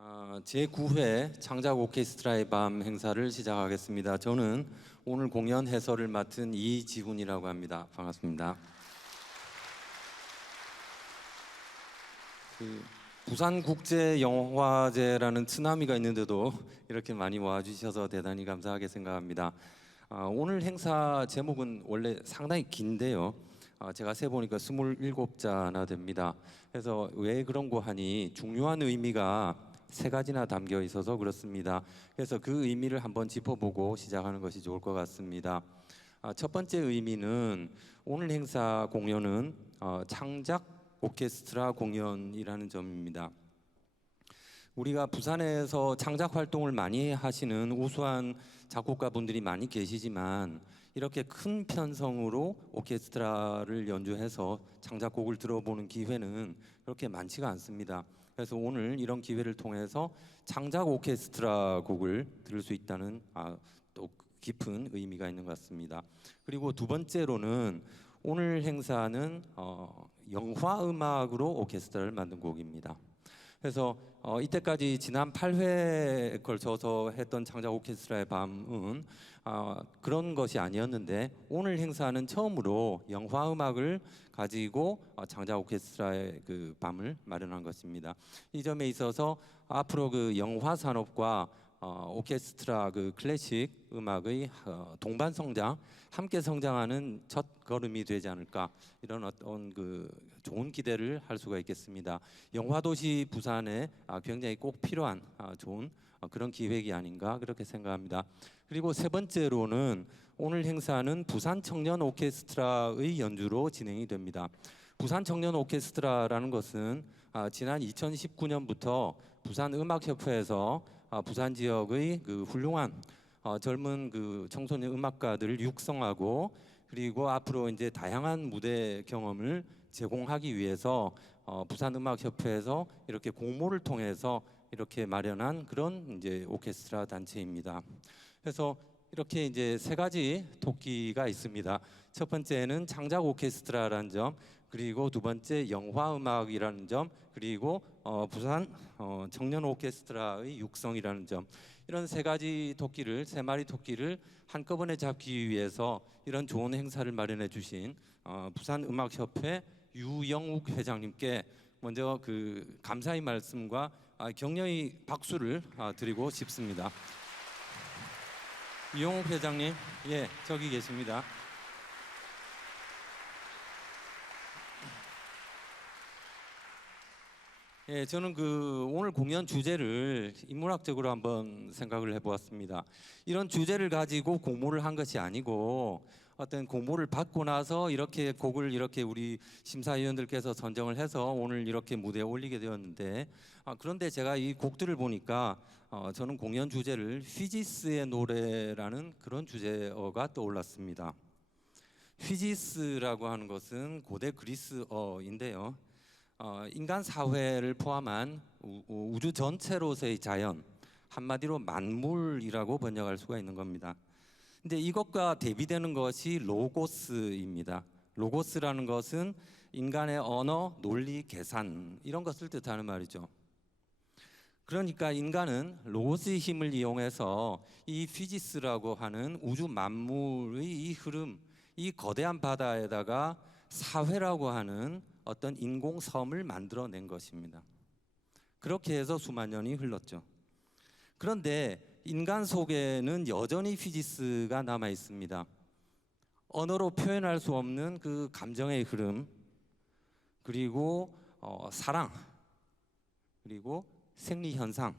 제9회 창작 오케스트라의 밤 행사를 시작하겠습니다. 저는 오늘 공연 해설을 맡은 이지훈이라고 합니다. 반갑습니다. 부산국제영화제라는 쓰나미가 있는데도 이렇게 많이 와주셔서 대단히 감사하게 생각합니다. 오늘 행사 제목은 원래 상당히 긴데요. 제가 세보니까 27자나 됩니다. 그래서 왜 그런 거 하니 중요한 의미가 세 가지나 담겨 있어서 그렇습니다. 그래서 그 의미를 한번 짚어보고 시작하는 것이 좋을 것 같습니다. 첫 번째 의미는 오늘 행사 공연은 창작 오케스트라 공연이라는 점입니다. 우리가 부산에서 창작 활동을 많이 하시는 우수한 작곡가분들이 많이 계시지만 이렇게 큰 편성으로 오케스트라를 연주해서 창작곡을 들어보는 기회는 그렇게 많지가 않습니다. 그래서 오늘 이런 기회를 통해서 창작 오케스트라 곡을 들을 수 있다는 또 깊은 의미가 있는 것 같습니다. 그리고 두 번째로는 오늘 행사는 영화 음악으로 오케스트라를 만든 곡입니다. 그래서 이때까지 지난 8회에 걸쳐서 했던 창작 오케스트라의 밤은 그런 것이 아니었는데 오늘 행사는 처음으로 영화 음악을 가지고 창작 오케스트라의 그 밤을 마련한 것입니다. 이 점에 있어서 앞으로 그 영화 산업과 오케스트라 그 클래식 음악의 동반 성장, 함께 성장하는 첫 걸음이 되지 않을까, 이런 어떤 그 좋은 기대를 할 수가 있겠습니다. 영화도시 부산에 굉장히 꼭 필요한 좋은 그런 기획이 아닌가 그렇게 생각합니다. 그리고 세 번째로는 오늘 행사는 부산 청년 오케스트라의 연주로 진행이 됩니다. 부산 청년 오케스트라라는 것은 지난 2019년부터 부산 음악협회에서 부산 지역의 그 훌륭한 젊은 그 청소년 음악가들을 육성하고 그리고 앞으로 이제 다양한 무대 경험을 제공하기 위해서 부산음악협회에서 이렇게 공모를 통해서 이렇게 마련한 그런 이제 오케스트라 단체입니다. 그래서 이렇게 이제 세 가지 토끼가 있습니다. 첫 번째는 창작 오케스트라라는 점, 그리고 두 번째 영화 음악이라는 점, 그리고 부산 청년 오케스트라의 육성이라는 점, 이런 세 가지 토끼를, 세 마리 토끼를 한꺼번에 잡기 위해서 이런 좋은 행사를 마련해 주신 부산음악협회 유영욱 회장님께 먼저 그 감사의 말씀과 격려의 박수를 드리고 싶습니다. 유영욱 회장님, 예, 저기 계십니다. 예, 저는 그 오늘 공연 주제를 인문학적으로 한번 생각을 해보았습니다. 이런 주제를 가지고 공모를 한 것이 아니고 어떤 공모를 받고 나서 이렇게 곡을 이렇게 우리 심사위원들께서 선정을 해서 오늘 이렇게 무대에 올리게 되었는데 그런데 제가 이 곡들을 보니까 저는 공연 주제를 휘지스의 노래라는 그런 주제어가 떠올랐습니다. 휘지스라고 하는 것은 고대 그리스어인데요. 인간 사회를 포함한 우주 전체로서의 자연, 한마디로 만물이라고 번역할 수가 있는 겁니다. 근데 이것과 대비되는 것이 로고스입니다. 로고스라는 것은 인간의 언어, 논리, 계산 이런 것을 뜻하는 말이죠. 그러니까 인간은 로고스의 힘을 이용해서 이 피지스라고 하는 우주 만물의 이 흐름, 이 거대한 바다에다가 사회라고 하는 어떤 인공섬을 만들어낸 것입니다. 그렇게 해서 수만 년이 흘렀죠. 그런데 인간 속에는 여전히 피지스가 남아 있습니다. 언어로 표현할 수 없는 그 감정의 흐름, 그리고 사랑, 그리고 생리 현상,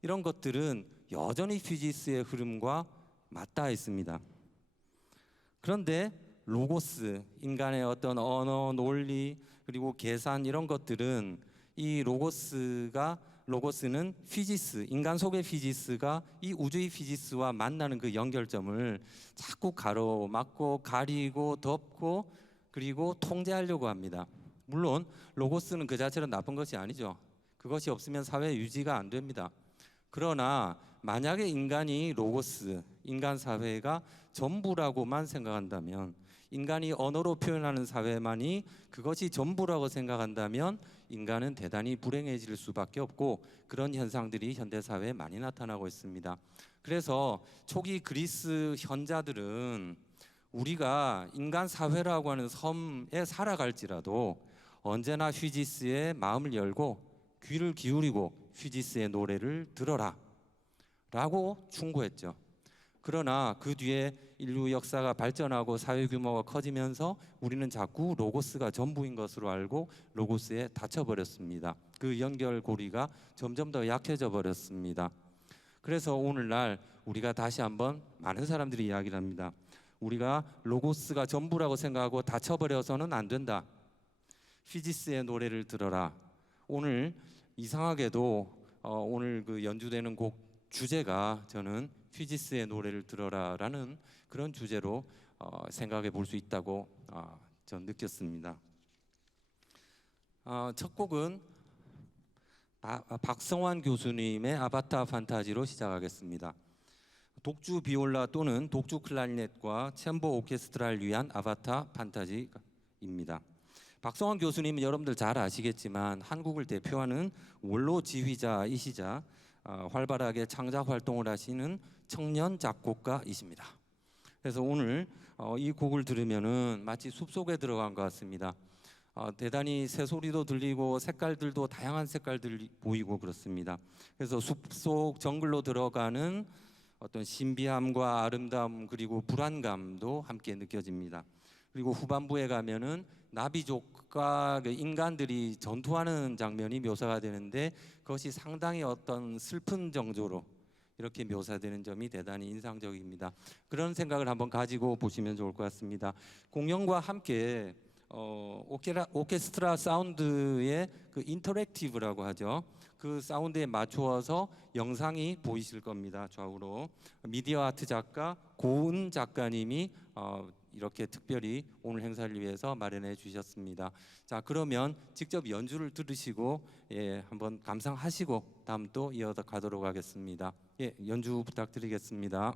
이런 것들은 여전히 피지스의 흐름과 맞닿아 있습니다. 그런데 로고스, 인간의 어떤 언어, 논리, 그리고 계산 이런 것들은 이 로고스는 피지스, 인간 속의 피지스가 이 우주의 피지스와 만나는 그 연결점을 자꾸 가로막고 가리고 덮고 그리고 통제하려고 합니다. 물론 로고스는 그 자체로 나쁜 것이 아니죠. 그것이 없으면 사회 유지가 안 됩니다. 그러나 만약에 인간이 로고스, 인간 사회가 전부라고만 생각한다면 인간이 언어로 표현하는 사회만이 그것이 전부라고 생각한다면 인간은 대단히 불행해질 수밖에 없고 그런 현상들이 현대 사회에 많이 나타나고 있습니다. 그래서 초기 그리스 현자들은 우리가 인간 사회라고 하는 섬에 살아갈지라도 언제나 휴지스의 마음을 열고 귀를 기울이고 휴지스의 노래를 들어라 라고 충고했죠. 그러나 그 뒤에 인류 역사가 발전하고 사회 규모가 커지면서 우리는 자꾸 로고스가 전부인 것으로 알고 로고스에 닫혀버렸습니다. 그 연결고리가 점점 더 약해져 버렸습니다. 그래서 오늘날 우리가 다시 한번 많은 사람들이 이야기를 합니다. 우리가 로고스가 전부라고 생각하고 닫혀버려서는 안 된다. 피지스의 노래를 들어라. 오늘 이상하게도 오늘 그 연주되는 곡 주제가 저는 피지스의 노래를 들어라라는 그런 주제로 생각해 볼 수 있다고 전 느꼈습니다. 첫 곡은 박성환 교수님의 아바타 판타지로 시작하겠습니다. 독주 비올라 또는 독주 클라리넷과 챔버 오케스트라를 위한 아바타 판타지입니다. 박성환 교수님은 여러분들 잘 아시겠지만 한국을 대표하는 원로 지휘자이시자 활발하게 창작 활동을 하시는 청년 작곡가이십니다. 그래서 오늘 이 곡을 들으면은 마치 숲속에 들어간 것 같습니다. 대단히 새소리도 들리고 색깔들도 다양한 색깔들이 보이고 그렇습니다. 그래서 숲속 정글로 들어가는 어떤 신비함과 아름다움 그리고 불안감도 함께 느껴집니다. 그리고 후반부에 가면은 나비족과 인간들이 전투하는 장면이 묘사가 되는데 그것이 상당히 어떤 슬픈 정조로 이렇게 묘사되는 점이 대단히 인상적입니다. 그런 생각을 한번 가지고 보시면 좋을 것 같습니다. 공연과 함께 오케스트라 사운드의 그 인터랙티브라고 하죠. 그 사운드에 맞추어서 영상이 보이실 겁니다. 좌우로 미디어 아트 작가 고은 작가님이 이렇게 특별히 오늘 행사를 위해서 마련해 주셨습니다. 자, 그러면 직접 연주를 들으시고 한번 감상하시고 다음 또 이어서 가도록 하겠습니다. 연주 부탁드리겠습니다.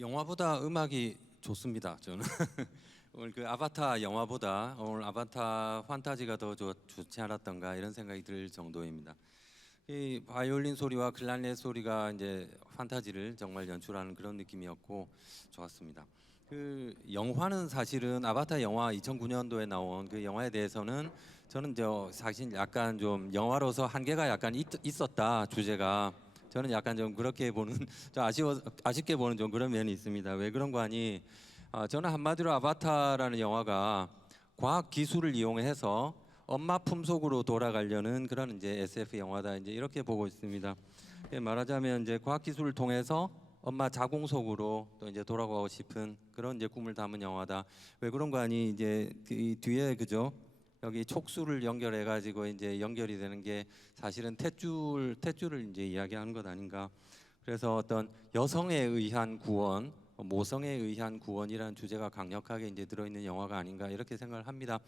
영화보다 음악이 좋습니다. 저는 오늘 그 아바타 영화보다 오늘 아바타 판타지가 더 좋지 않았던가 이런 생각이 들 정도입니다. 이 바이올린 소리와 클라리넷 소리가 이제 판타지를 정말 연출하는 그런 느낌이었고 좋았습니다. 그 영화는 사실은 아바타 영화 2009년도에 나온 그 영화에 대해서는 저는 사실 약간 좀 영화로서 한계가 약간 있었다 주제가. 저는 약간 좀 그렇게 보는 좀 아쉽게 보는 좀 그런 면이 있습니다. 왜 그런 거 아니? 저는 한마디로 아바타라는 영화가 과학 기술을 이용해서 엄마 품속으로 돌아가려는 그런 이제 SF 영화다 이제 이렇게 보고 있습니다. 말하자면 이제 과학 기술을 통해서 엄마 자궁 속으로 또 이제 돌아가고 싶은 그런 이제 꿈을 담은 영화다. 왜 그런 거 아니? 이제 그 뒤에 그죠? 여기 촉수를 연결해 가지고 이제 연결이 되는 게 사실은 탯줄을 이제 이야기하는 것 아닌가. 그래서 어떤 여성에 의한 구원, 모성에 의한 구원이라는 주제가 강력하게 이제 들어있는 영화가 아닌가 이렇게 생각을 합니다.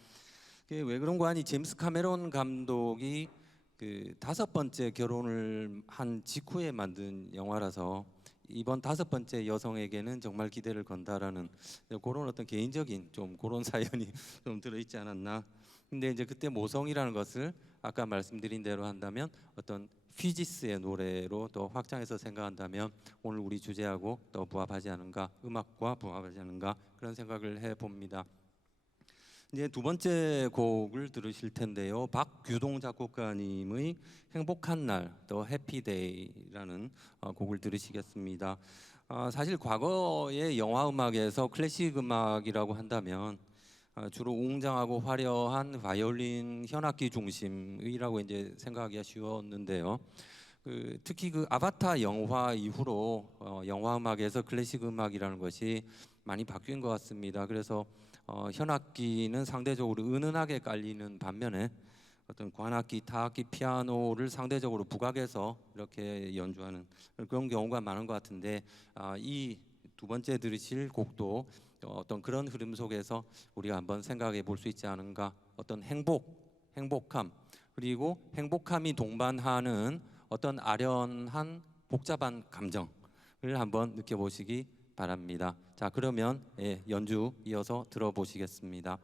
왜 그런 거 아니? 제임스 카메론 감독이 그 5번째 결혼을 한 직후에 만든 영화라서 이번 5번째 여성에게는 정말 기대를 건다라는 그런 어떤 개인적인 좀 그런 사연이 좀 들어있지 않았나. 근데 이제 그때 모성이라는 것을 아까 말씀드린 대로 한다면 어떤 피지스의 노래로 또 확장해서 생각한다면 오늘 우리 주제하고 또 부합하지 않은가, 음악과 부합하지 않은가 그런 생각을 해봅니다. 이제 두 번째 곡을 들으실 텐데요. 박규동 작곡가님의 행복한 날, 더 해피데이라는 곡을 들으시겠습니다. 사실 과거의 영화 음악에서 클래식 음악이라고 한다면 주로 웅장하고 화려한 바이올린 현악기 중심이라고 이제 생각하기가 쉬웠는데요. 특히 그 아바타 영화 이후로 영화 음악에서 클래식 음악이라는 것이 많이 바뀐 것 같습니다. 그래서 현악기는 상대적으로 은은하게 깔리는 반면에 어떤 관악기, 타악기, 피아노를 상대적으로 부각해서 이렇게 연주하는 그런 경우가 많은 것 같은데 이 두 번째 들으실 곡도 어떤 그런 흐름 속에서 우리가 한번 생각해 볼 수 있지 않은가. 어떤 행복함 그리고 행복함이 동반하는 어떤 아련한 복잡한 감정을 한번 느껴보시기 바랍니다. 자, 그러면 연주 이어서 들어보시겠습니다.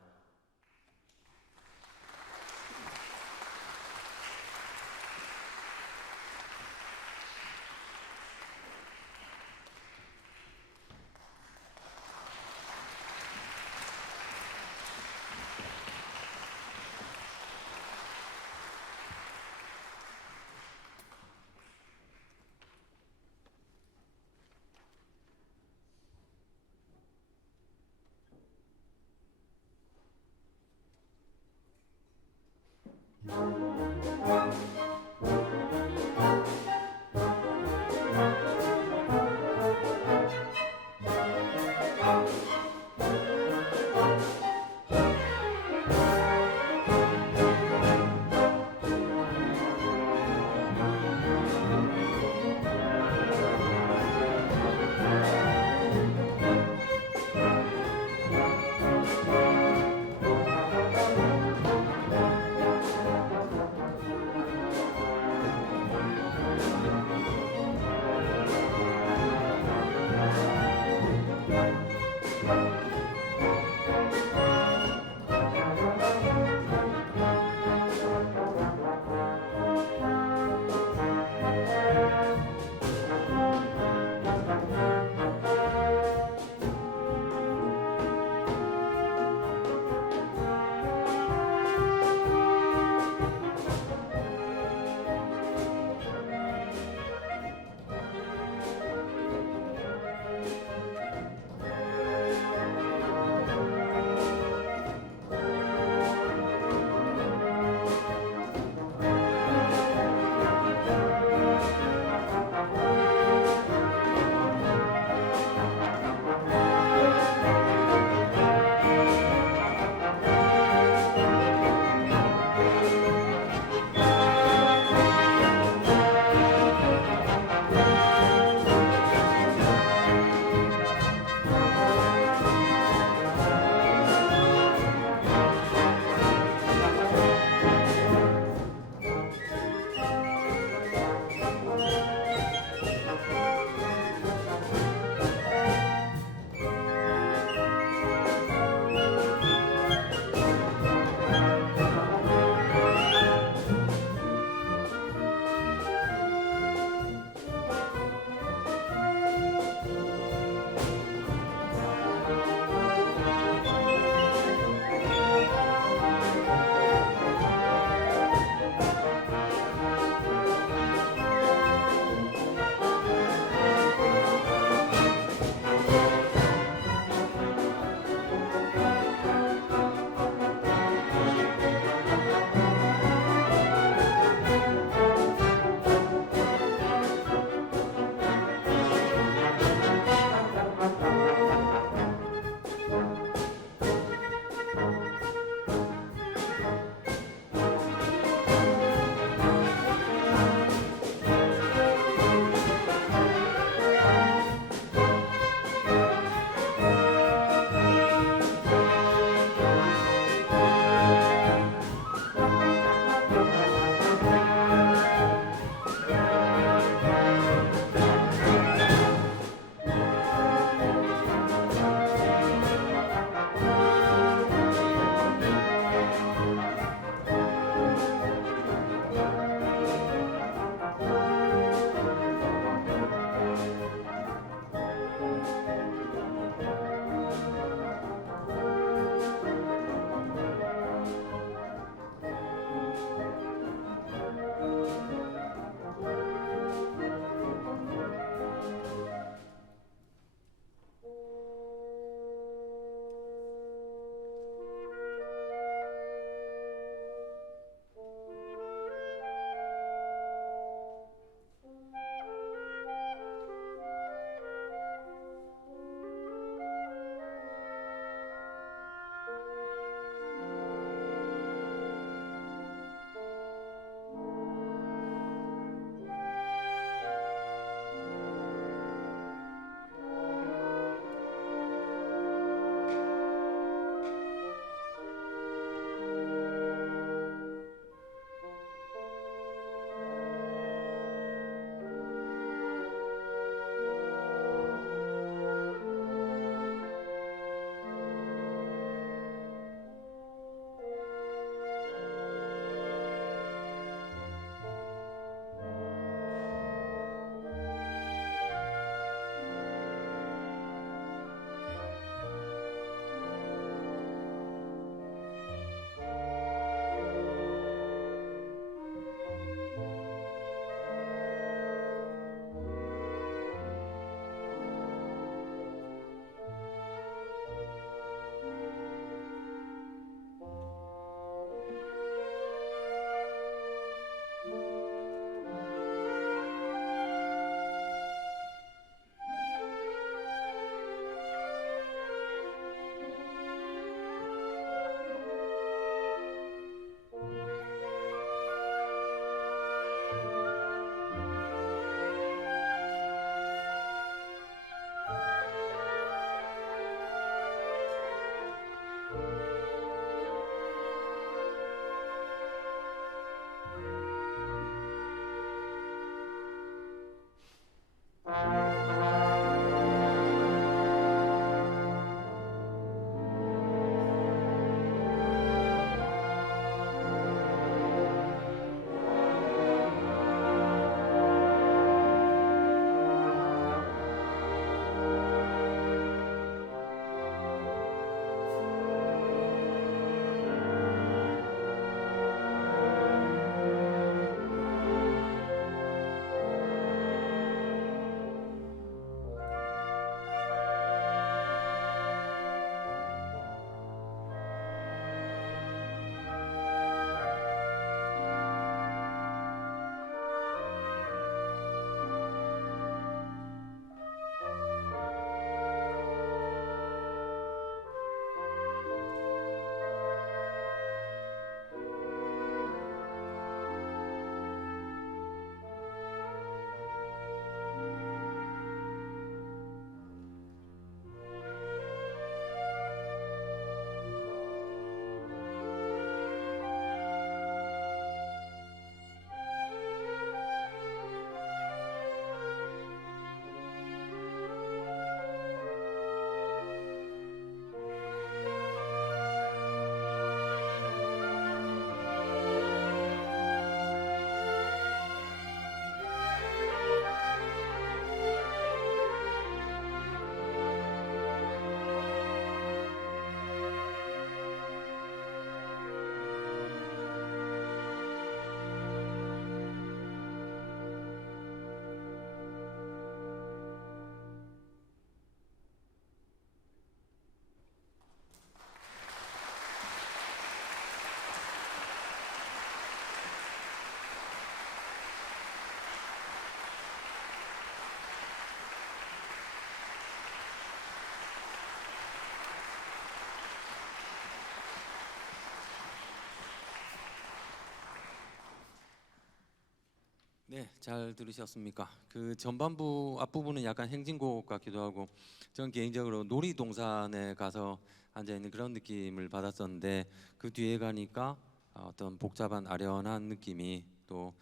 네, 잘 들으셨습니까? 그 전반부 앞부분은 약간 행진곡 같기도 하고, 저는 개인적으로 놀이동산에 가서 앉아 있는 그런 느낌을 받았었는데, 그 뒤에 가니까 어떤 복잡한 아련한 느낌이, 또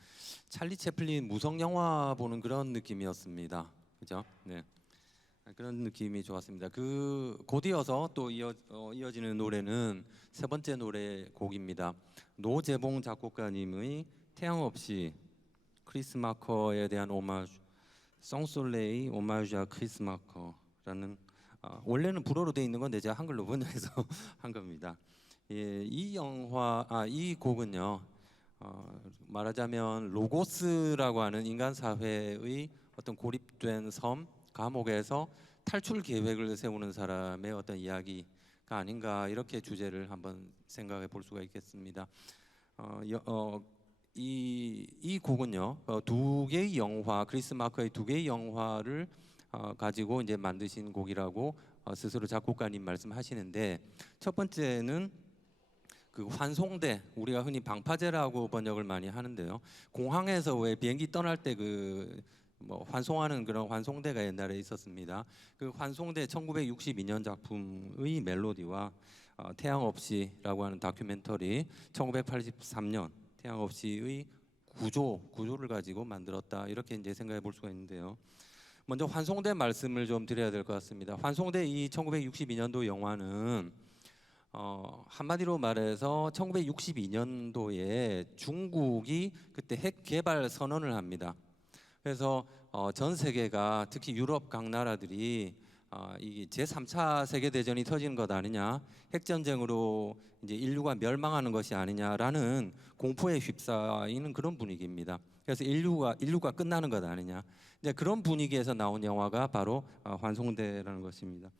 찰리 채플린 무성 영화 보는 그런 느낌이었습니다. 그죠? 네, 그런 느낌이 좋았습니다. 그 곧이어서 또 이어지는 노래는 세 번째 노래 곡입니다. 노재봉 작곡가님의 태양 없이 크리스 마커에 대한 오마주, 송솔레이 오마주 아 크리스 마커라는, 원래는 불어로 돼 있는 건데 제가 한글로 번역해서 한 겁니다. 예, 이 곡은요, 말하자면 로고스라고 하는 인간 사회의 어떤 고립된 섬 감옥에서 탈출 계획을 세우는 사람의 어떤 이야기가 아닌가, 이렇게 주제를 한번 생각해 볼 수가 있겠습니다. 어, 여- 어, 이 곡은요, 두 개의 영화, 크리스 마커의 두 개의 영화를 가지고 이제 만드신 곡이라고 스스로 작곡가님 말씀하시는데, 첫 번째는 그 환송대, 우리가 흔히 방파제라고 번역을 많이 하는데요. 공항에서 왜 비행기 떠날 때 그 뭐 환송하는 그런 환송대가 옛날에 있었습니다. 그 환송대 1962년 작품의 멜로디와 태양 없이라고 하는 다큐멘터리 1983년 태양 없이의 구조를 가지고 만들었다, 이렇게 이제 생각해 볼 수가 있는데요. 먼저 환송대 말씀을 좀 드려야 될 것 같습니다. 환송대 이 1962년도 영화는 한마디로 말해서 1962년도에 중국이 그때 핵 개발 선언을 합니다. 그래서 전 세계가, 특히 유럽 각 나라들이 이 제3차 세계 대전이 터지는 것 아니냐, 핵 전쟁으로 이제 인류가 멸망하는 것이 아니냐라는 공포에 휩싸이는 그런 분위기입니다. 그래서 인류가 끝나는 것 아니냐, 이제 그런 분위기에서 나온 영화가 바로 환송대라는 것입니다.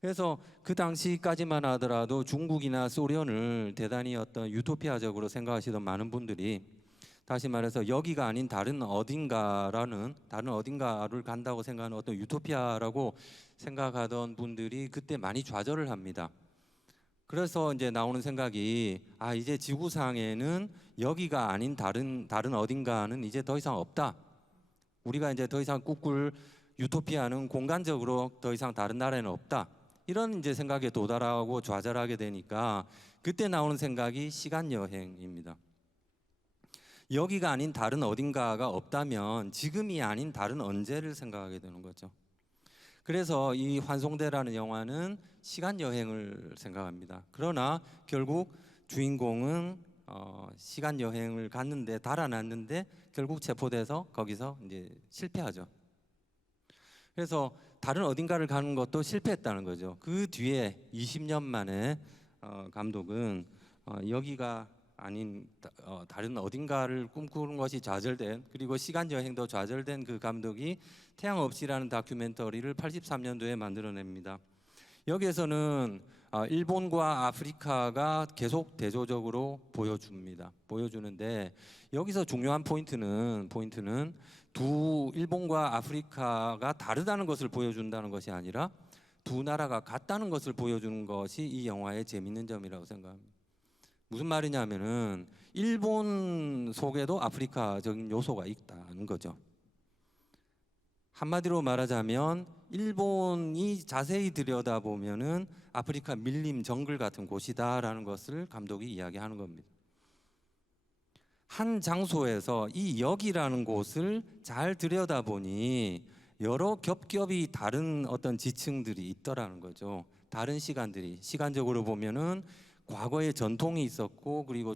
그래서 그 당시까지만 하더라도 중국이나 소련을 대단히 어떤 유토피아적으로 생각하시던 많은 분들이, 다시 말해서 여기가 아닌 다른 어딘가를 간다고 생각하는 어떤 유토피아라고 생각하던 분들이 그때 많이 좌절을 합니다. 그래서 이제 나오는 생각이, 이제 지구상에는 여기가 아닌 다른 어딘가는 이제 더 이상 없다. 우리가 이제 더 이상 꿈꿀 유토피아는 공간적으로 더 이상 다른 나라에는 없다. 이런 이제 생각에 도달하고 좌절하게 되니까 그때 나오는 생각이 시간 여행입니다. 여기가 아닌 다른 어딘가가 없다면 지금이 아닌 다른 언제를 생각하게 되는 거죠. 그래서 이 환송대라는 영화는 시간 여행을 생각합니다. 그러나 결국 주인공은 시간 여행을 갔는데, 달아났는데 결국 체포돼서 거기서 이제 실패하죠. 그래서 다른 어딘가를 가는 것도 실패했다는 거죠. 그 뒤에 20년 만에 감독은 여기가 아닌 다른 어딘가를 꿈꾸는 것이 좌절된, 그리고 시간 여행도 좌절된 그 감독이 태양 없이라는 다큐멘터리를 83년도에 만들어냅니다. 여기에서는 일본과 아프리카가 계속 대조적으로 보여주는데, 여기서 중요한 포인트는 일본과 아프리카가 다르다는 것을 보여준다는 것이 아니라 두 나라가 같다는 것을 보여주는 것이 이 영화의 재밌는 점이라고 생각합니다. 무슨 말이냐면은 일본 속에도 아프리카적인 요소가 있다는 거죠. 한마디로 말하자면 일본이 자세히 들여다보면은 아프리카 밀림 정글 같은 곳이다라는 것을 감독이 이야기하는 겁니다. 한 장소에서 이 역이라는 곳을 잘 들여다보니 여러 겹겹이 다른 어떤 지층들이 있더라는 거죠. 다른 시간적으로 보면은 과거에 전통이 있었고, 그리고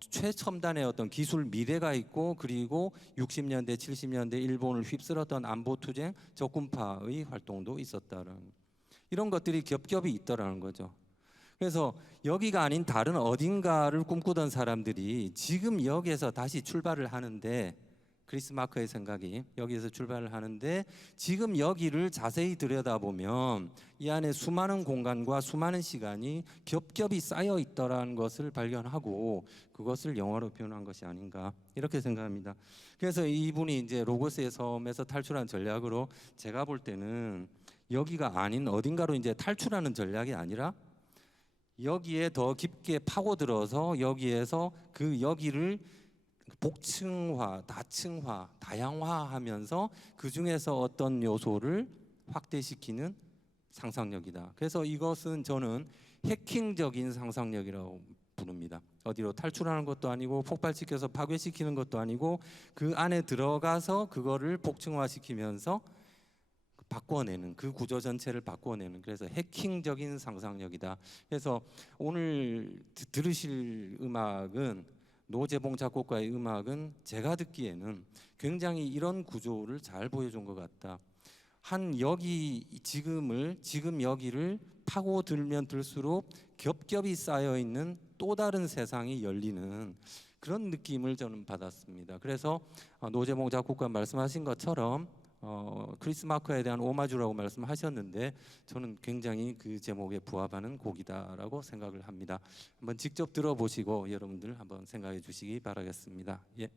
최첨단의 어떤 기술 미래가 있고, 그리고 60년대 70년대 일본을 휩쓸었던 안보 투쟁 적군파의 활동도 있었다는, 이런 것들이 겹겹이 있더라는 거죠. 그래서 여기가 아닌 다른 어딘가를 꿈꾸던 사람들이 지금 여기에서 다시 출발을 하는데, 크리스 마커의 생각이 여기에서 출발을 하는데, 지금 여기를 자세히 들여다보면 이 안에 수많은 공간과 수많은 시간이 겹겹이 쌓여 있더라는 것을 발견하고, 그것을 영화로 표현한 것이 아닌가, 이렇게 생각합니다. 그래서 이분이 이제 로고스의 섬에서 탈출한 전략으로, 제가 볼 때는 여기가 아닌 어딘가로 이제 탈출하는 전략이 아니라 여기에 더 깊게 파고들어서 여기에서 그 여기를 복층화, 다층화, 다양화하면서 그 중에서 어떤 요소를 확대시키는 상상력이다. 그래서 이것은 저는 해킹적인 상상력이라고 부릅니다. 어디로 탈출하는 것도 아니고 폭발시켜서 파괴시키는 것도 아니고 그 안에 들어가서 그거를 복층화시키면서 바꿔내는, 그 구조 전체를 바꿔내는, 그래서 해킹적인 상상력이다. 그래서 오늘 들으실 음악은, 노재봉 작곡가의 음악은 제가 듣기에는 굉장히 이런 구조를 잘 보여준 것 같다. 한 여기, 지금 여기를 파고들면 들수록 겹겹이 쌓여 있는 또 다른 세상이 열리는 그런 느낌을 저는 받았습니다. 그래서 노재봉 작곡가 말씀하신 것처럼 크리스 마크에 대한 오마주라고 말씀하셨는데, 저는 굉장히 그 제목에 부합하는 곡이다라고 생각을 합니다. 한번 직접 들어보시고 여러분들 한번 생각해 주시기 바라겠습니다. 예.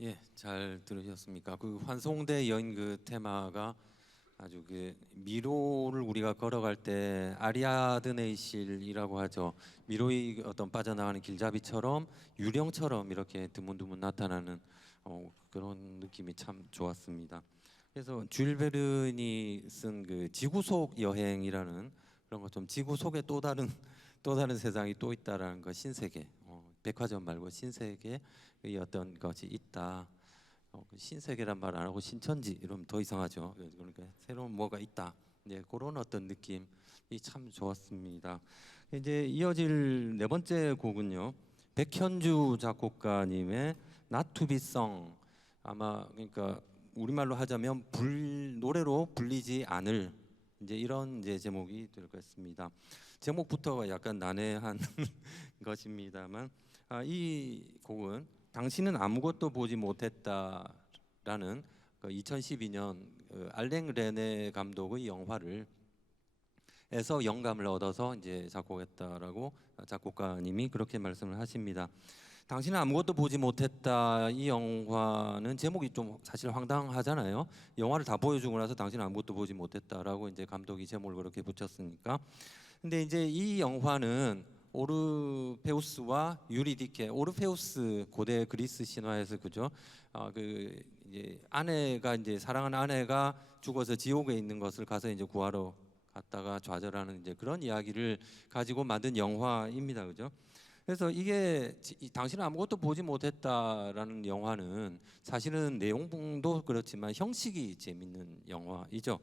예, 잘 들으셨습니까? 그 환송대 여인 그 테마가 아주 그 미로를 우리가 걸어갈 때 아리아드네이실이라고 하죠. 미로의 어떤 빠져나가는 길잡이처럼 유령처럼 이렇게 드문드문 나타나는 그런 느낌이 참 좋았습니다. 그래서 줄 베른이 쓴 그 지구 속 여행이라는 그런 것 좀 지구 속에 또 다른 또 다른 세상이 또 있다라는 거 신세계 백화점 말고 신세계의 어떤 것이 있다. 그 신세계란 말 안 하고 신천지 이러면 더 이상하죠. 그러니까 새로운 뭐가 있다. 네, 그런 어떤 느낌이 참 좋았습니다. 이제 이어질 네 번째 곡은요. 백현주 작곡가님의 Not to be sung. 아마 그러니까 우리말로 하자면 노래로 불리지 않을 이제 이런 이제 제목이 될 것 같습니다. 제목부터가 약간 난해한 것입니다만 이 곡은 당신은 아무것도 보지 못했다라는 그 2012년 알랭 레네 감독의 영화를 에서 영감을 얻어서 이제 작곡했다라고 작곡가님이 그렇게 말씀을 하십니다. 당신은 아무것도 보지 못했다. 이 영화는 제목이 좀 사실 황당하잖아요. 영화를 다 보여주고 나서 당신은 아무것도 보지 못했다라고 이제 감독이 제목을 그렇게 붙였으니까. 근데 이제 이 영화는 오르페우스와 유리디케, 오르페우스 고대 그리스 신화에서 그죠? 그 이제 아내가 이제 사랑하는 아내가 죽어서 지옥에 있는 것을 가서 이제 구하러 갔다가 좌절하는 이제 그런 이야기를 가지고 만든 영화입니다, 그죠? 그래서 이게 당신은 아무것도 보지 못했다라는 영화는 사실은 내용도 그렇지만 형식이 재밌는 영화이죠.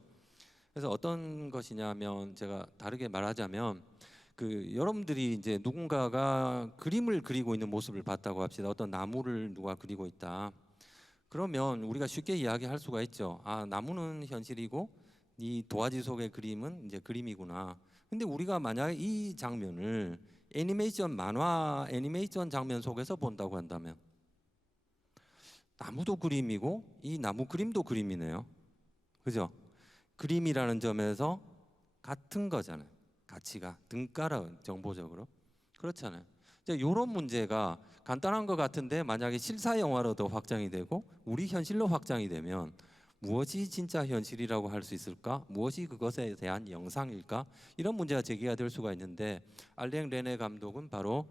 그래서 어떤 것이냐면 제가 다르게 말하자면 그 여러분들이 이제 누군가가 그림을 그리고 있는 모습을 봤다고 합시다. 어떤 나무를 누가 그리고 있다. 그러면 우리가 쉽게 이야기할 수가 있죠. 아, 나무는 현실이고 이 도화지 속의 그림은 이제 그림이구나. 근데 우리가 만약 이 장면을 애니메이션 만화 애니메이션 장면 속에서 본다고 한다면 나무도 그림이고 이 나무 그림도 그림이네요. 그죠? 그림이라는 점에서 같은 거잖아요. 가치가 등가라 정보적으로 그렇잖아요. 이제 이런 문제가 간단한 것 같은데 만약에 실사 영화로도 확장이 되고 우리 현실로 확장이 되면 무엇이 진짜 현실이라고 할 수 있을까? 무엇이 그것에 대한 영상일까? 이런 문제가 제기가 될 수가 있는데 알랭 레네 감독은 바로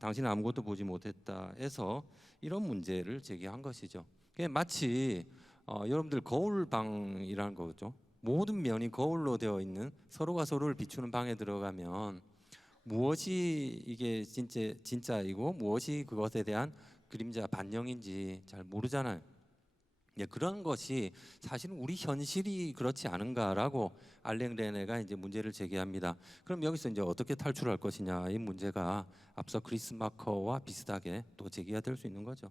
당신은 아무것도 보지 못했다에서 이런 문제를 제기한 것이죠. 그게 마치 여러분들 거울방이라는 거죠. 모든 면이 거울로 되어 있는 서로가 서로를 비추는 방에 들어가면 무엇이 이게 진짜이고 무엇이 그것에 대한 그림자 반영인지 잘 모르잖아요. 예, 그런 것이 사실은 우리 현실이 그렇지 않은가라고 알랭 레네가 이제 문제를 제기합니다. 그럼 여기서 이제 어떻게 탈출할 것이냐 이 문제가 앞서 크리스 마커와 비슷하게 또 제기가 될 수 있는 거죠.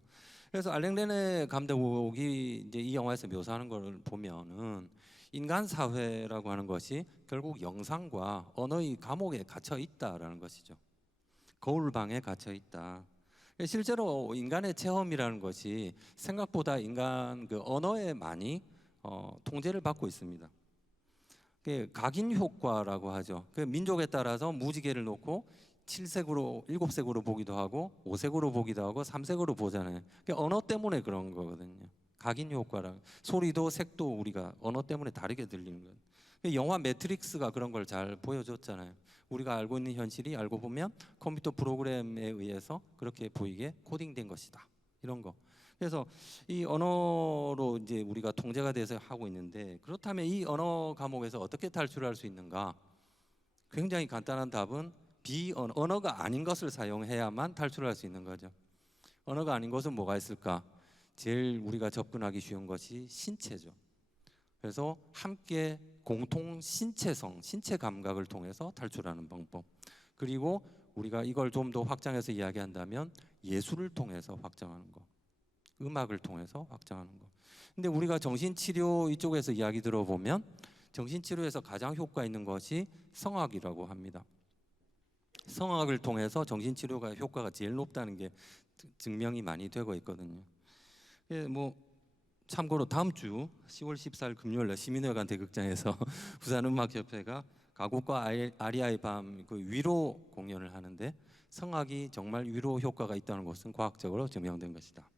그래서 알랭 레네 감독이 이제 이 영화에서 묘사하는 걸 보면은 인간 사회라고 하는 것이 결국 영상과 언어의 감옥에 갇혀 있다라는 것이죠. 거울방에 갇혀 있다. 실제로 인간의 체험이라는 것이 생각보다 인간 그 언어에 많이 통제를 받고 있습니다. 그 각인 효과라고 하죠. 그 민족에 따라서 무지개를 놓고 7색으로 7색으로 보기도 하고 5색으로 보기도 하고 3색으로 보잖아요. 그 언어 때문에 그런 거거든요. 각인 효과라 소리도 색도 우리가 언어 때문에 다르게 들리는 거예요. 영화 매트릭스가 그런 걸 잘 보여줬잖아요. 우리가 알고 있는 현실이 알고 보면 컴퓨터 프로그램에 의해서 그렇게 보이게 코딩된 것이다. 이런 거. 그래서 이 언어로 이제 우리가 통제가 돼서 하고 있는데 그렇다면 이 언어 감옥에서 어떻게 탈출할 수 있는가? 굉장히 간단한 답은 언어가 아닌 것을 사용해야만 탈출할 수 있는 거죠. 언어가 아닌 것은 뭐가 있을까? 제일 우리가 접근하기 쉬운 것이 신체죠. 그래서 함께 공통 신체성, 신체 감각을 통해서 탈출하는 방법. 그리고 우리가 이걸 좀 더 확장해서 이야기한다면 예술을 통해서 확장하는 거. 음악을 통해서 확장하는 거. 근데 우리가 정신치료 이쪽에서 이야기 들어보면 정신치료에서 가장 효과 있는 것이 성악이라고 합니다. 성악을 통해서 정신치료가 효과가 제일 높다는 게 증명이 많이 되고 있거든요. 뭐 참고로 다음 주 10월 14일 금요일 날 시민회관 대극장에서 부산음악협회가 가곡과 아리아의 밤 그 위로 공연을 하는데 성악이 정말 위로 효과가 있다는 것은 과학적으로 증명된 것이다.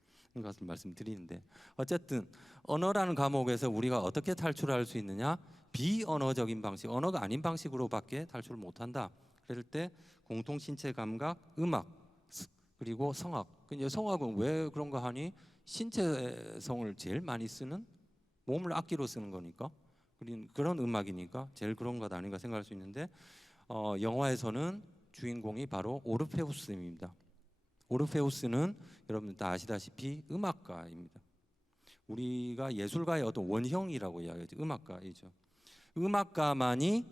것을 말씀드리는데, 어쨌든 언어라는 과목에서 우리가 어떻게 탈출할 수 있느냐? 비언어적인 방식, 언어가 아닌 방식으로밖에 탈출을 못한다. 그럴 때 공통 신체 감각, 음악, 그리고 성악. 이제 성악은 왜 그런가 하니 신체성을 제일 많이 쓰는, 몸을 악기로 쓰는 거니까, 그런 음악이니까 제일 그런 것 아닌가 생각할 수 있는데, 영화에서는 주인공이 바로 오르페우스입니다. 오르페우스는 여러분 다 아시다시피 음악가입니다. 우리가 예술가의 어떤 원형이라고 이야기하죠. 음악가이죠. 음악가만이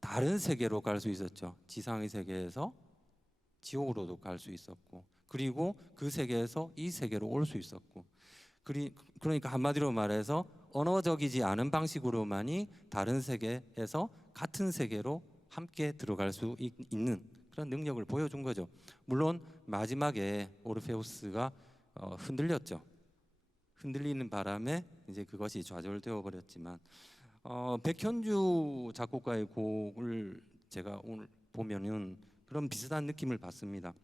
다른 세계로 갈 수 있었죠. 지상의 세계에서 지옥으로도 갈 수 있었고, 그리고 그 세계에서 이 세계로 올 수 있었고, 그러니까 한마디로 말해서 언어적이지 않은 방식으로만이 다른 세계에서 같은 세계로 함께 들어갈 수 있는 그런 능력을 보여준 거죠. 물론 마지막에 오르페우스가 흔들렸죠. 흔들리는 바람에 이제 그것이 좌절되어 버렸지만, 백현주 작곡가의 곡을 제가 오늘 보면은 그런 비슷한 느낌을 받습니다.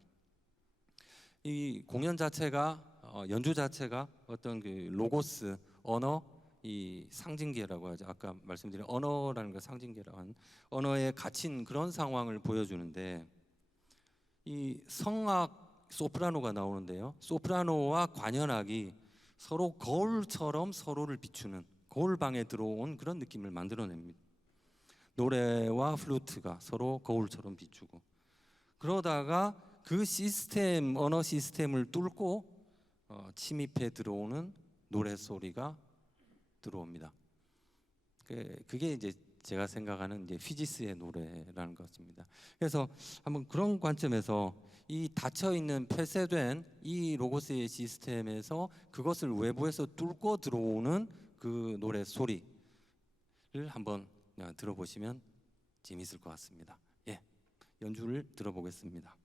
이 공연 자체가 연주 자체가 어떤 그 로고스, 언어, 이 상징계라고 하죠. 아까 말씀드린 언어라는 걸 상징계라고 하는, 언어에 갇힌 그런 상황을 보여주는데, 이 성악 소프라노가 나오는데요. 소프라노와 관현악이 서로 거울처럼 서로를 비추는, 거울방에 들어온 그런 느낌을 만들어냅니다. 노래와 플루트가 서로 거울처럼 비추고, 그러다가 그 시스템, 언어 시스템을 뚫고 침입해 들어오는 노래 소리가 들어옵니다. 그게 이제 제가 생각하는 이제 피지스의 노래라는 것입니다. 그래서 한번 그런 관점에서 이 닫혀 있는 폐쇄된 이 로고스의 시스템에서 그것을 외부에서 뚫고 들어오는 그 노래 소리를 한번 들어보시면 재미있을 것 같습니다. 예, 연주를 들어보겠습니다.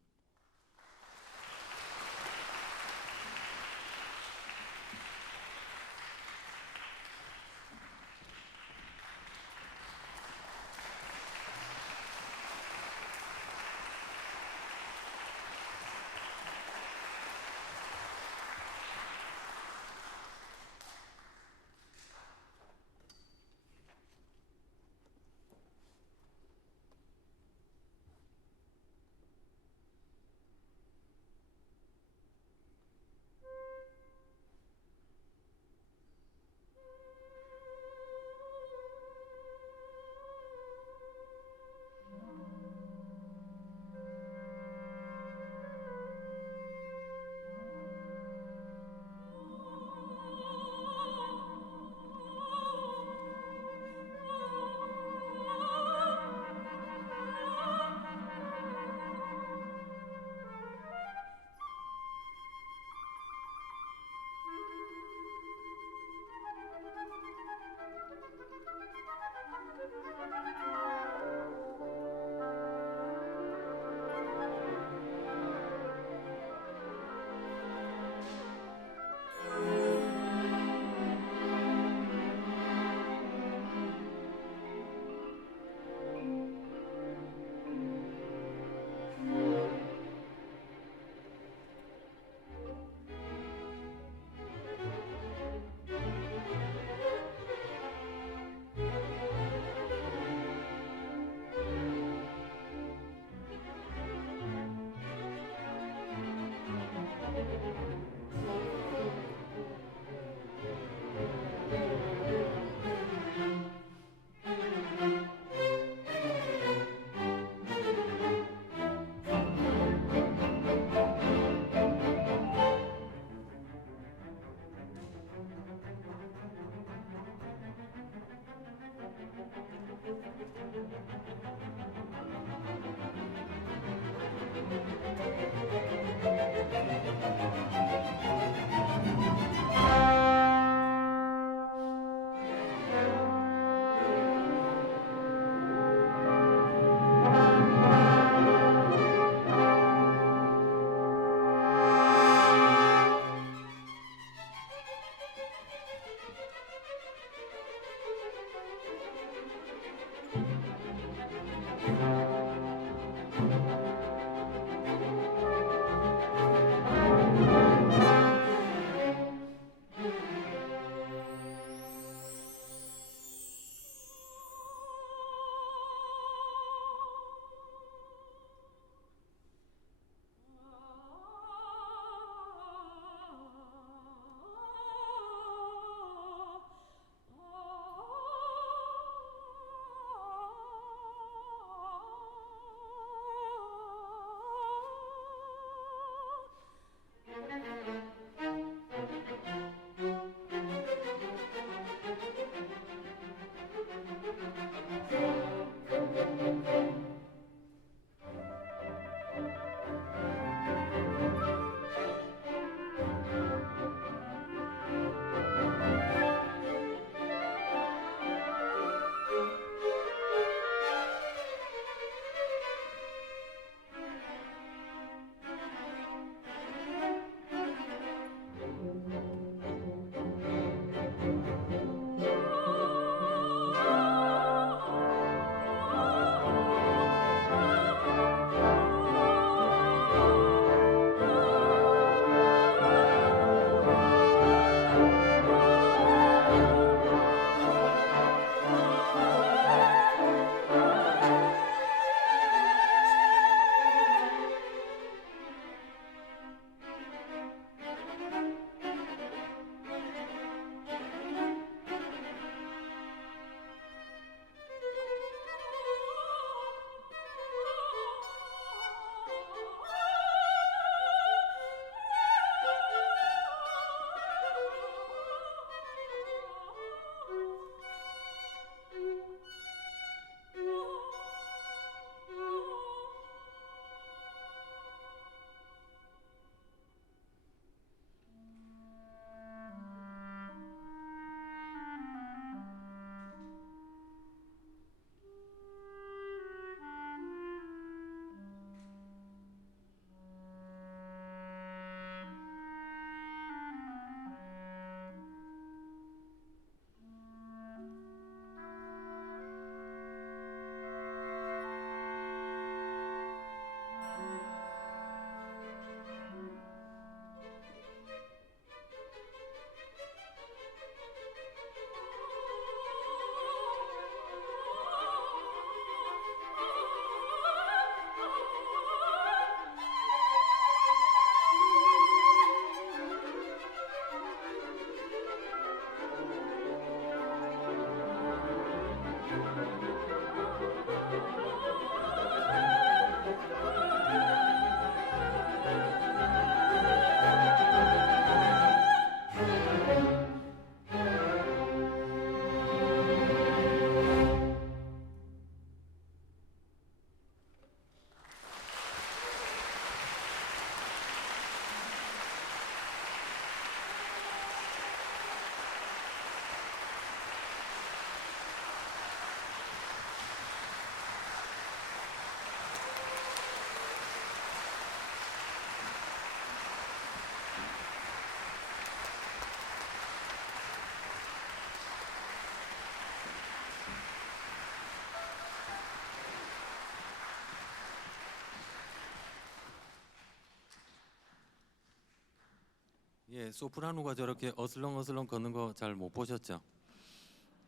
예, 소프라노가 저렇게 어슬렁어슬렁 걷는 거 잘 못 보셨죠?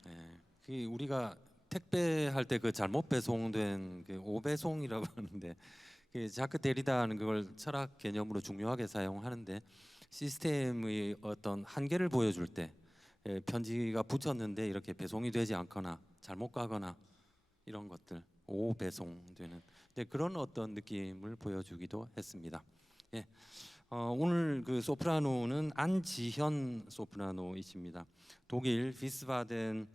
예, 그 우리가 택배할 때 그 잘못 배송된 그 오배송이라고 하는데 그 자크 데리다는 그걸 철학 개념으로 중요하게 사용하는데 시스템의 어떤 한계를 보여줄 때 편지가 붙였는데 이렇게 배송이 되지 않거나 잘못 가거나 이런 것들 오배송되는 그런 어떤 느낌을 보여주기도 했습니다. 예. 오늘 그 소프라노는 안지현 소프라노이십니다. 독일 비스바덴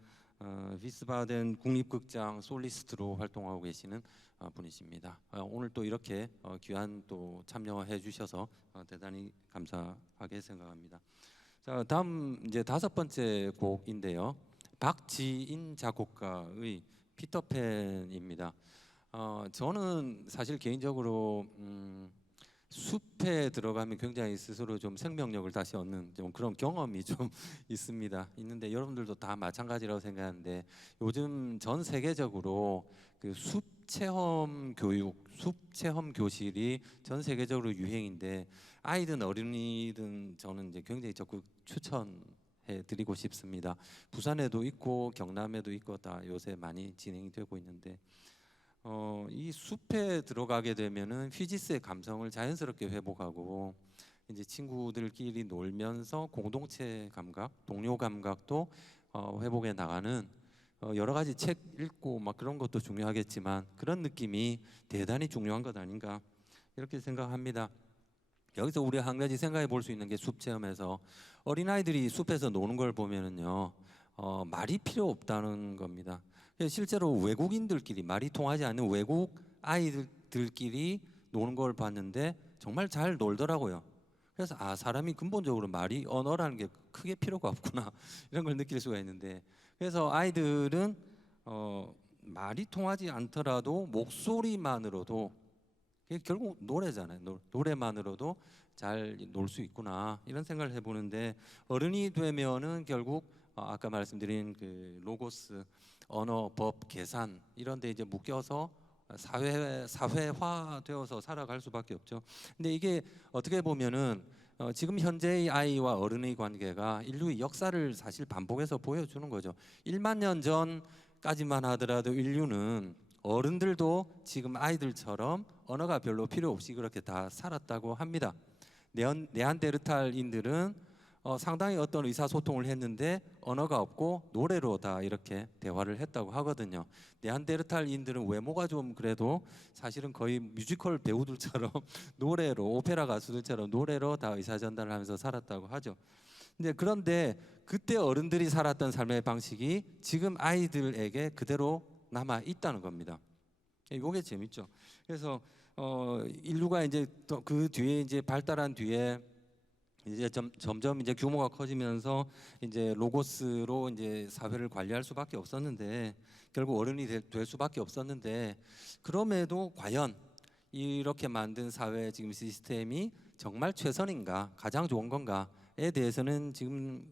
국립극장 솔리스트로 활동하고 계시는 분이십니다. 오늘 또 이렇게 귀한 또 참여해 주셔서 대단히 감사하게 생각합니다. 자, 다음 이제 5번째 곡인데요. 박지인 작곡가의 피터팬입니다. 저는 사실 개인적으로 숲에 들어가면 굉장히 스스로 좀 생명력을 다시 얻는 좀 그런 경험이 좀 있는데 여러분들도 다 마찬가지라고 생각하는데 요즘 전 세계적으로 그 숲 체험 교육, 숲 체험 교실이 전 세계적으로 유행인데 아이든 어린이든 저는 이제 굉장히 적극 추천해 드리고 싶습니다. 부산에도 있고 경남에도 있고 다 요새 많이 진행이 되고 있는데 이 숲에 들어가게 되면은 휘지스의 감성을 자연스럽게 회복하고 이제 친구들끼리 놀면서 공동체 감각, 동료 감각도 회복해 나가는 여러 가지 책 읽고 막 그런 것도 중요하겠지만 그런 느낌이 대단히 중요한 것 아닌가 이렇게 생각합니다. 여기서 우리 한 가지 생각해 볼 수 있는 게 숲 체험에서 어린아이들이 숲에서 노는 걸 보면은요 말이 필요 없다는 겁니다. 실제로 외국인들끼리 말이 통하지 않는 외국 아이들끼리 노는 걸 봤는데 정말 잘 놀더라고요. 그래서 사람이 근본적으로 말이 언어라는 게 크게 필요가 없구나 이런 걸 느낄 수가 있는데 그래서 아이들은 말이 통하지 않더라도 목소리만으로도 그게 결국 노래잖아요. 노래만으로도 잘 놀 수 있구나 이런 생각을 해보는데 어른이 되면은 결국 아까 말씀드린 그 로고스, 언어, 법, 계산 이런 데 이제 묶여서 사회화되어서 살아갈 수밖에 없죠. 근데 이게 어떻게 보면은 지금 현재의 아이와 어른의 관계가 인류의 역사를 사실 반복해서 보여주는 거죠. 1만 년 전까지만 하더라도 인류는 어른들도 지금 아이들처럼 언어가 별로 필요 없이 그렇게 다 살았다고 합니다. 네안데르탈인들은 상당히 어떤 의사소통을 했는데 언어가 없고 노래로 다 이렇게 대화를 했다고 하거든요. 네안데르탈인들은 외모가 좀 그래도 사실은 거의 뮤지컬 배우들처럼 노래로 오페라 가수들처럼 노래로 다 의사전달을 하면서 살았다고 하죠. 그런데 그때 어른들이 살았던 삶의 방식이 지금 아이들에게 그대로 남아 있다는 겁니다. 이게 재밌죠. 그래서 인류가 이제 또 그 뒤에 이제 발달한 뒤에 이제 점점 이제 규모가 커지면서 이제 로고스로 이제 사회를 관리할 수밖에 없었는데 결국 어른이 될 수밖에 없었는데 그럼에도 과연 이렇게 만든 사회 지금 시스템이 정말 최선인가 가장 좋은 건가에 대해서는 지금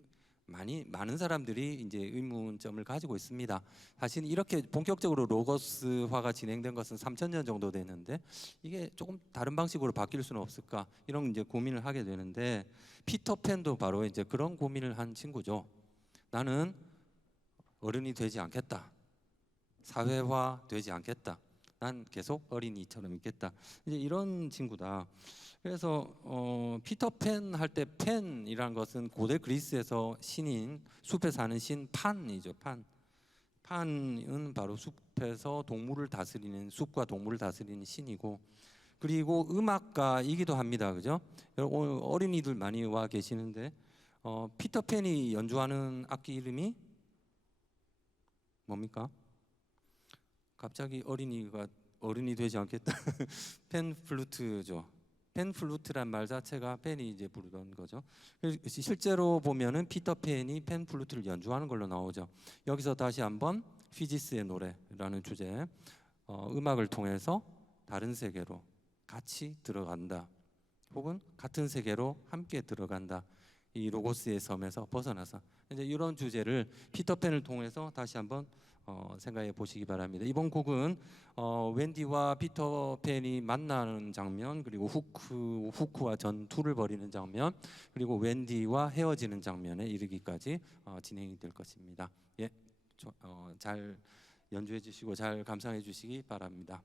많은 사람들이 이제 의문점을 가지고 있습니다. 사실 이렇게 본격적으로 로고스화가 진행된 것은 3,000년 정도 됐는데 이게 조금 다른 방식으로 바뀔 수는 없을까 이런 이제 고민을 하게 되는데 피터팬도 바로 이제 그런 고민을 한 친구죠. 나는 어른이 되지 않겠다. 사회화 되지 않겠다. 난 계속 어린이처럼 있겠다. 이제 이런 친구다. 그래서 피터팬 할 때 팬이라는 것은 고대 그리스에서 신인 숲에 사는 신 판이죠. 판은 바로 숲에서 동물을 다스리는 숲과 동물을 다스리는 신이고 그리고 음악가이기도 합니다. 그죠? 오늘 어린이들 많이 와 계시는데 피터팬이 연주하는 악기 이름이 뭡니까? 갑자기 어른이 되지 않겠다. 팬 플루트죠. 팬 플루트란 말 자체가 팬이 이제 부르던 거죠. 실제로 보면은 피터팬이 팬 플루트를 연주하는 걸로 나오죠. 여기서 다시 한번 피지스의 노래라는 주제, 음악을 통해서 다른 세계로 같이 들어간다. 혹은 같은 세계로 함께 들어간다. 이 로고스의 섬에서 벗어나서 이제 이런 주제를 피터팬을 통해서 다시 한번 생각해 보시기 바랍니다. 이번 곡은 웬디와 피터팬이 만나는 장면, 그리고 후크와 전투를 벌이는 장면, 그리고 웬디와 헤어지는 장면에 이르기까지 진행이 될 것입니다. 예, 잘 연주해 주시고 잘 감상해 주시기 바랍니다.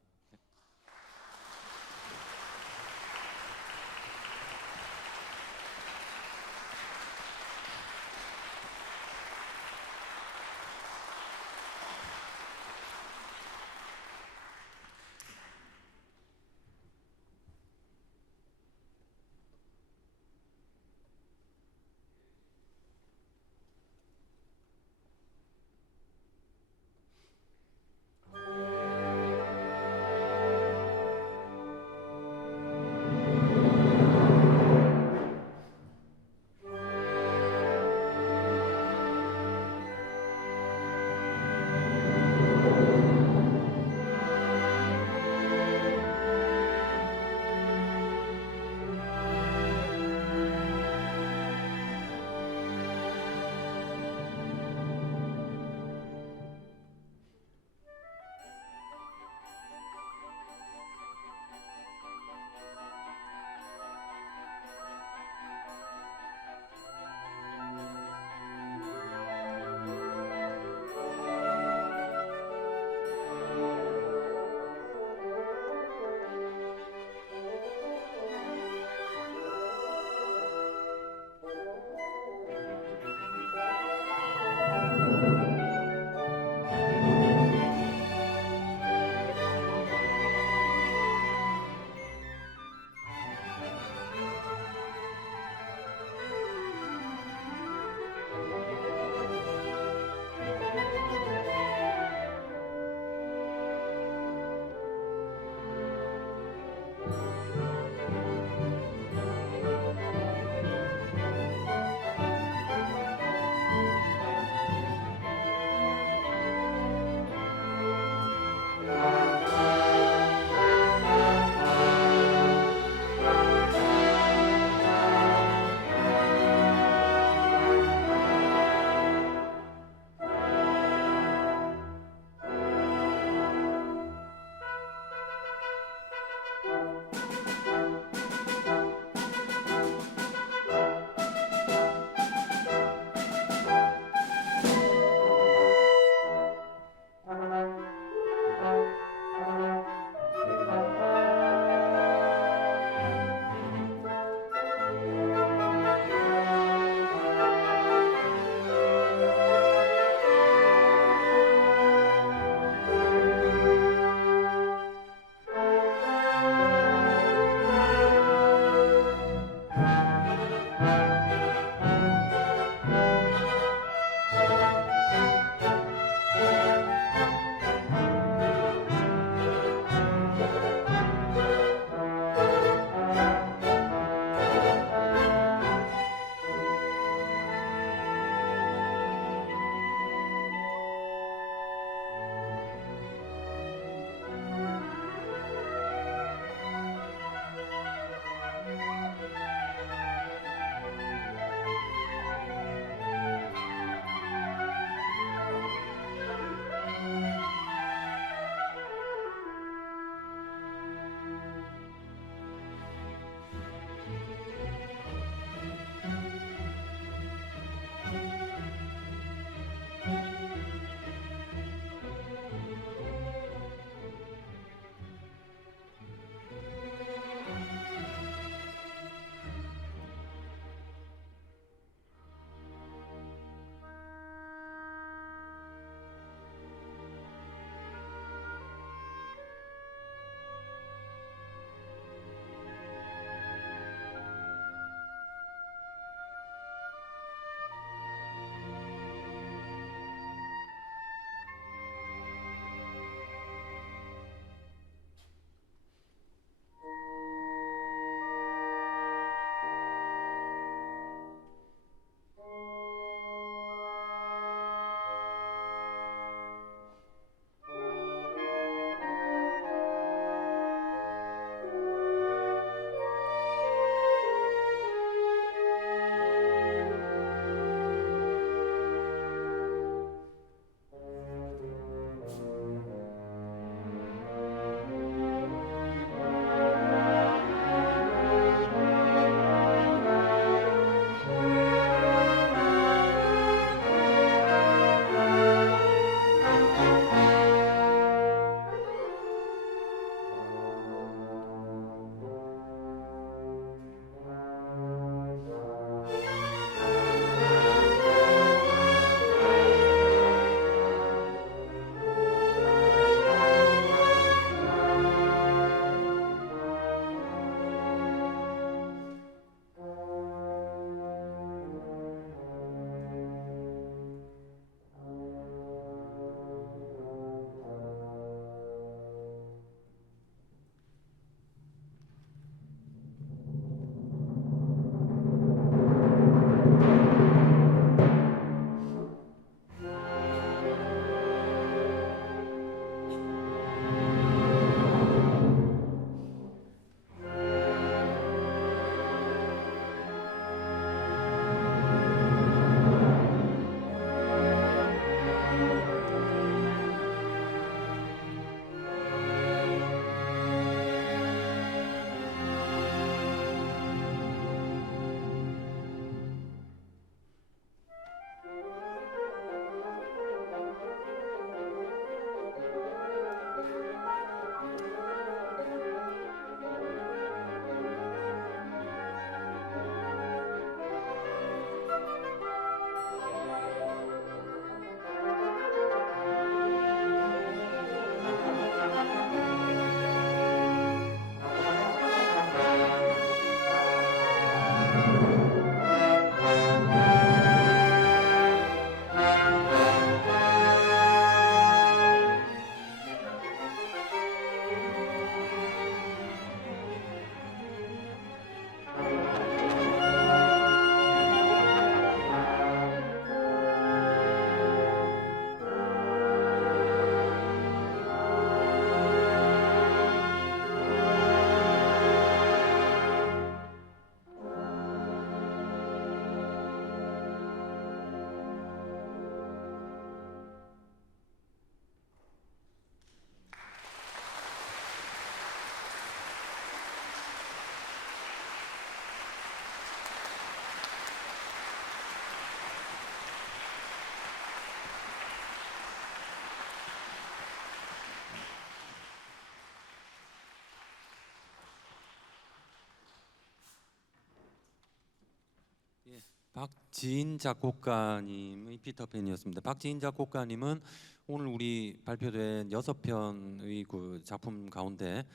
박지인 작곡가님의 피터팬이었습니다. 박지인 작곡가님은 오늘 우리 발표된 6편의 그 작품 가운데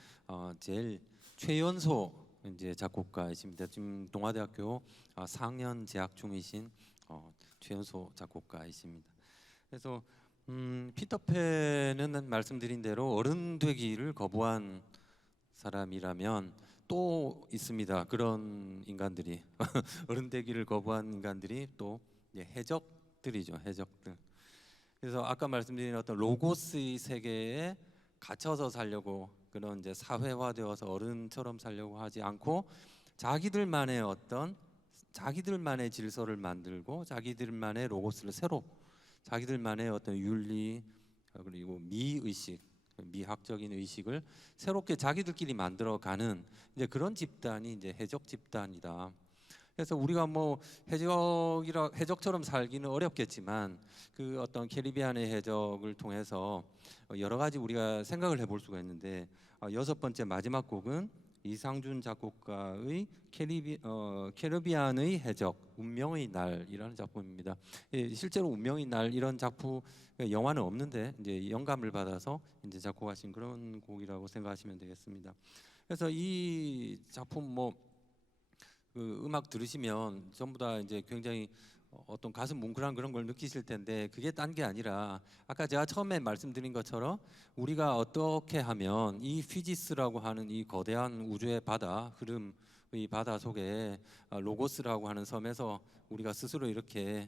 제일 최연소 이제 작곡가이십니다. 지금 동아대학교 4학년 재학 중이신 최연소 작곡가이십니다. 그래서 피터팬은 말씀드린 대로 어른 되기를 거부한 사람이라면 또 있습니다. 그런 인간들이 어른 되기를 거부한 인간들이 또 해적들이죠. 해적들. 그래서 아까 말씀드린 어떤 로고스의 세계에 갇혀서 살려고 그런 이제 사회화되어서 어른처럼 살려고 하지 않고 자기들만의 질서를 만들고 자기들만의 로고스를 새로 자기들만의 어떤 윤리 그리고 미의식 미학적인 의식을 새롭게 자기들끼리 만들어가는 이제 그런 집단이 이제 해적 집단이다. 그래서 우리가 뭐 해적처럼 살기는 어렵겠지만 그 어떤 캐리비안의 해적을 통해서 여러 가지 우리가 생각을 해볼 수가 있는데 6번째 마지막 곡은 이상준 작곡가의 캐리비안의 해적 운명의 날이라는 작품입니다. 실제로 운명의 날 이런 작품 영화는 없는데 이제 영감을 받아서 이제 작곡하신 그런 곡이라고 생각하시면 되겠습니다. 그래서 이 작품 그 음악 들으시면 전부 다 이제 굉장히 어떤 가슴 뭉클한 그런 걸 느끼실 텐데 그게 딴 게 아니라 아까 제가 처음에 말씀드린 것처럼 우리가 어떻게 하면 이 피지스라고 하는 이 거대한 우주의 바다 흐름의 바다 속에 로고스라고 하는 섬에서 우리가 스스로 이렇게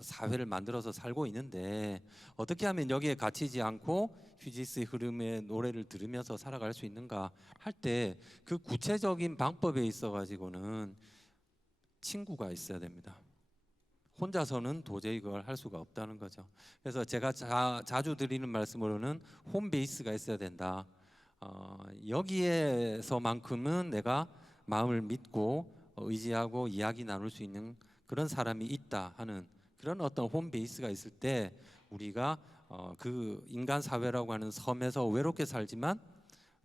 사회를 만들어서 살고 있는데 어떻게 하면 여기에 갇히지 않고 피지스의 흐름의 노래를 들으면서 살아갈 수 있는가 할 때 그 구체적인 방법에 있어 가지고는 친구가 있어야 됩니다. 혼자서는 도저히 그걸 할 수가 없다는 거죠. 그래서 제가 자주 드리는 말씀으로는 홈베이스가 있어야 된다. 여기에서만큼은 내가 마음을 믿고 의지하고 이야기 나눌 수 있는 그런 사람이 있다 하는 그런 어떤 홈베이스가 있을 때 우리가 그 인간 사회라고 하는 섬에서 외롭게 살지만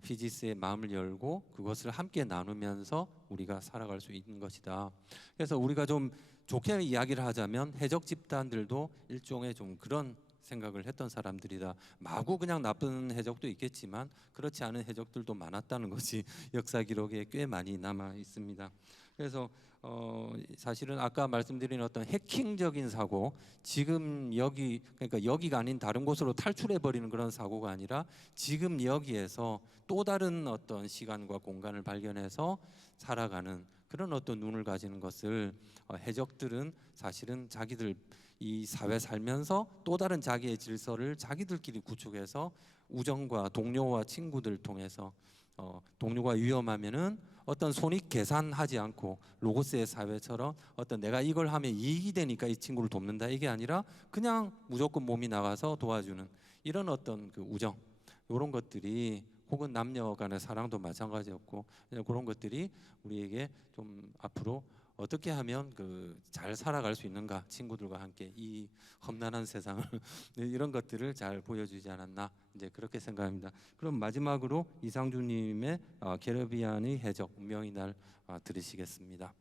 피지스의 마음을 열고 그것을 함께 나누면서 우리가 살아갈 수 있는 것이다. 그래서 우리가 좀 좋게 이야기를 하자면 해적 집단들도 일종의 좀 그런 생각을 했던 사람들이다. 마구 그냥 나쁜 해적도 있겠지만 그렇지 않은 해적들도 많았다는 것이 역사 기록에 꽤 많이 남아 있습니다. 그래서 사실은 아까 말씀드린 어떤 해킹적인 사고, 지금 그러니까 여기가 아닌 다른 곳으로 탈출해 버리는 그런 사고가 아니라 지금 여기에서 또 다른 어떤 시간과 공간을 발견해서 살아가는 그런 어떤 눈을 가지는 것을 해적들은 사실은 자기들 이 사회 살면서 또 다른 자기의 질서를 자기들끼리 구축해서 우정과 동료와 친구들 통해서 동료가 위험하면은 어떤 손익 계산하지 않고 로고스의 사회처럼 어떤 내가 이걸 하면 이익이 되니까 이 친구를 돕는다 이게 아니라 그냥 무조건 몸이 나가서 도와주는 이런 어떤 그 우정 이런 것들이 혹은 남녀 간의 사랑도 마찬가지였고 그런 것들이 우리에게 좀 앞으로 어떻게 하면 그 잘 살아갈 수 있는가 친구들과 함께 이 험난한 세상을 이런 것들을 잘 보여주지 않았나 이제 그렇게 생각합니다. 그럼 마지막으로 이상준님의 캐리비안의 해적 운명의 날 들으시겠습니다.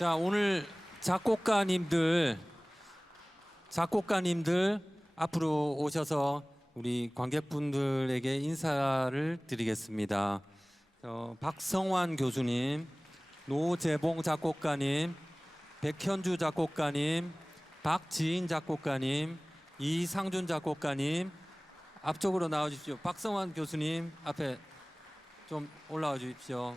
자, 오늘 작곡가님들 앞으로 오셔서 우리 관객분들에게 인사를 드리겠습니다. 박성환 교수님, 노재봉 작곡가님, 백현주 작곡가님, 박지인 작곡가님, 이상준 작곡가님 앞쪽으로 나와 주십시오. 박성환 교수님 앞에 좀 올라와 주십시오.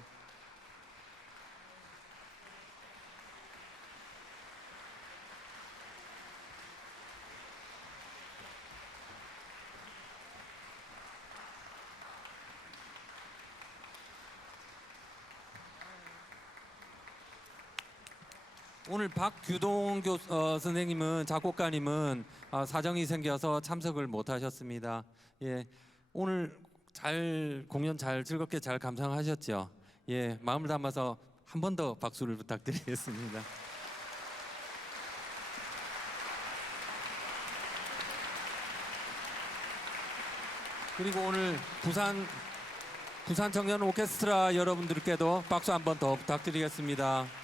오늘 박규동 선생님은 작곡가님은 사정이 생겨서 참석을 못하셨습니다. 예, 오늘 공연 잘 즐겁게 잘 감상하셨죠? 예, 마음을 담아서 한 번 더 박수를 부탁드리겠습니다. 그리고 오늘 부산 청년 오케스트라 여러분들께도 박수 한 번 더 부탁드리겠습니다.